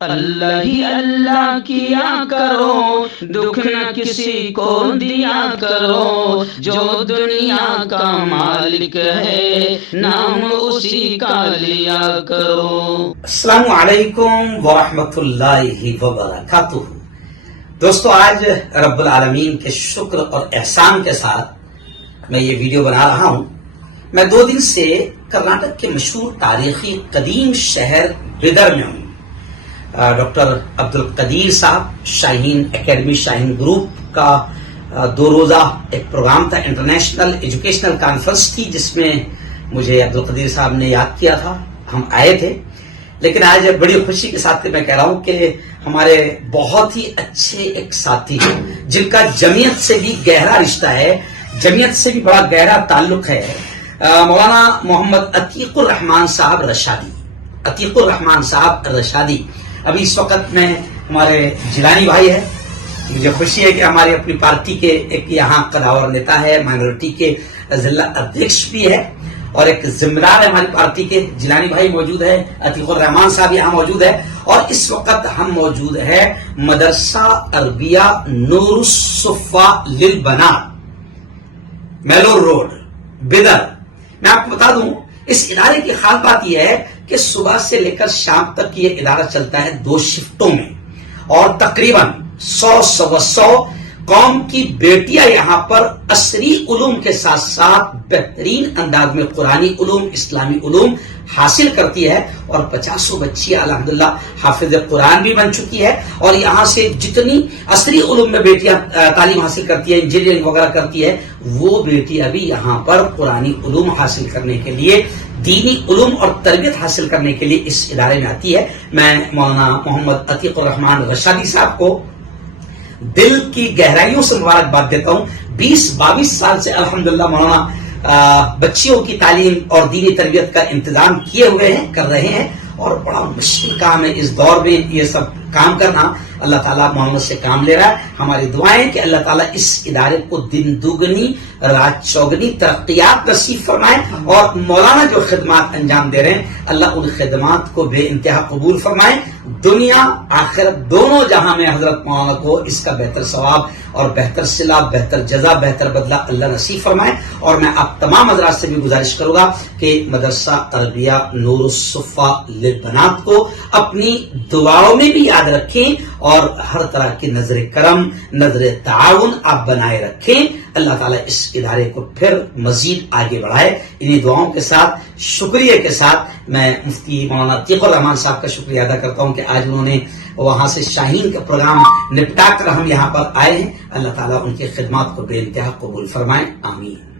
اللہ ہی اللہ کیا کرو، دکھ نہ کسی کو دیا کرو، جو دنیا کا مالک ہے نام اسی کا لیا کرو۔ السلام علیکم ورحمۃ اللہ وبرکاتہ۔ دوستو، آج رب العالمین کے شکر اور احسان کے ساتھ میں یہ ویڈیو بنا رہا ہوں۔ میں 2 دن سے کرناٹک کے مشہور تاریخی قدیم شہر بیدر میں ہوں۔ ڈاکٹر عبدالقدیر صاحب شاہین اکیڈمی شاہین گروپ کا 2 روزہ ایک پروگرام تھا، انٹرنیشنل ایجوکیشنل کانفرنس تھی، جس میں مجھے عبدالقدیر صاحب نے یاد کیا تھا، ہم آئے تھے۔ لیکن آج بڑی خوشی کے ساتھ میں کہہ رہا ہوں کہ ہمارے بہت ہی اچھے ایک ساتھی ہیں جن کا جمعیت سے بھی گہرا رشتہ ہے، جمعیت سے بھی بڑا گہرا تعلق ہے، مولانا محمد عتیق الرحمان صاحب رشادی۔ عتیق الرحمان صاحب رشادی ابھی اس وقت میں ہمارے جیلانی بھائی ہے۔ مجھے خوشی ہے کہ ہماری اپنی پارٹی کے ایک یہاں قداور نیتا ہے، مائنورٹی کے ضلع ادھیکش بھی ہے، اور ایک ذمہ دار ہے ہماری پارٹی کے، جیلانی بھائی موجود ہے، عتیق الرحمان صاحب یہاں موجود ہے، اور اس وقت ہم موجود ہے مدرسہ عربیہ نور الصفا للبنات، میلور روڈ، بیدر۔ میں آپ کو بتا دوں اس ادارے کی خاص بات یہ ہے کہ صبح سے لے کر شام تک یہ ادارہ چلتا ہے 2 شفٹوں میں، اور تقریباً 100 قوم کی بیٹیاں یہاں پر عصری علوم کے ساتھ ساتھ بہترین انداز میں قرآنی علوم، اسلامی علوم حاصل کرتی ہے، اور 50 بچیاں الحمدللہ حافظ قرآن بھی بن چکی ہے۔ اور یہاں سے جتنی عصری علوم میں بیٹیاں تعلیم حاصل کرتی ہے، انجینئرنگ وغیرہ کرتی ہے، وہ بیٹیاں بھی یہاں پر قرآنی علوم حاصل کرنے کے لیے، دینی علوم اور تربیت حاصل کرنے کے لیے اس ادارے میں آتی ہے۔ میں مولانا محمد عتیق الرحمان رشادی صاحب کو دل کی گہرائیوں سے مبارکباد دیتا ہوں۔ 20-22 سال سے الحمدللہ مولانا بچیوں کی تعلیم اور دینی تربیت کا انتظام کیے ہوئے ہیں، کر رہے ہیں، اور بڑا مشکل کام ہے اس دور میں یہ سب کام کرنا۔ اللہ تعالیٰ محمد سے کام لے رہا ہے۔ ہماری دعائیں کہ اللہ تعالیٰ اس ادارے کو دن دوگنی رات چوگنی ترقیات نصیب فرمائے، اور مولانا جو خدمات انجام دے رہے ہیں اللہ ان خدمات کو بے انتہا قبول فرمائے، دنیا آخرت دونوں جہاں میں حضرت مولانا کو اس کا بہتر ثواب اور بہتر صلہ، بہتر جزا، بہتر بدلہ اللہ نصیب فرمائے۔ اور میں آپ تمام حضرات سے بھی گزارش کروں گا کہ مدرسہ عربیہ نور الصفا للبنات کو اپنی دعاؤں میں بھی یاد رکھیں، اور ہر طرح کی نظر کرم، نظر تعاون آپ بنائے رکھیں۔ اللہ تعالیٰ اس ادارے کو پھر مزید آگے بڑھائے۔ انہی دعاؤں کے ساتھ، شکریہ کے ساتھ، میں مفتی مولانا عتیق الرحمان صاحب کا شکریہ ادا کرتا ہوں کہ آج انہوں نے وہاں سے شاہین کا پروگرام نپٹا کر ہم یہاں پر آئے ہیں۔ اللہ تعالیٰ ان کی خدمات کو بے انتہا قبول فرمائے، آمین۔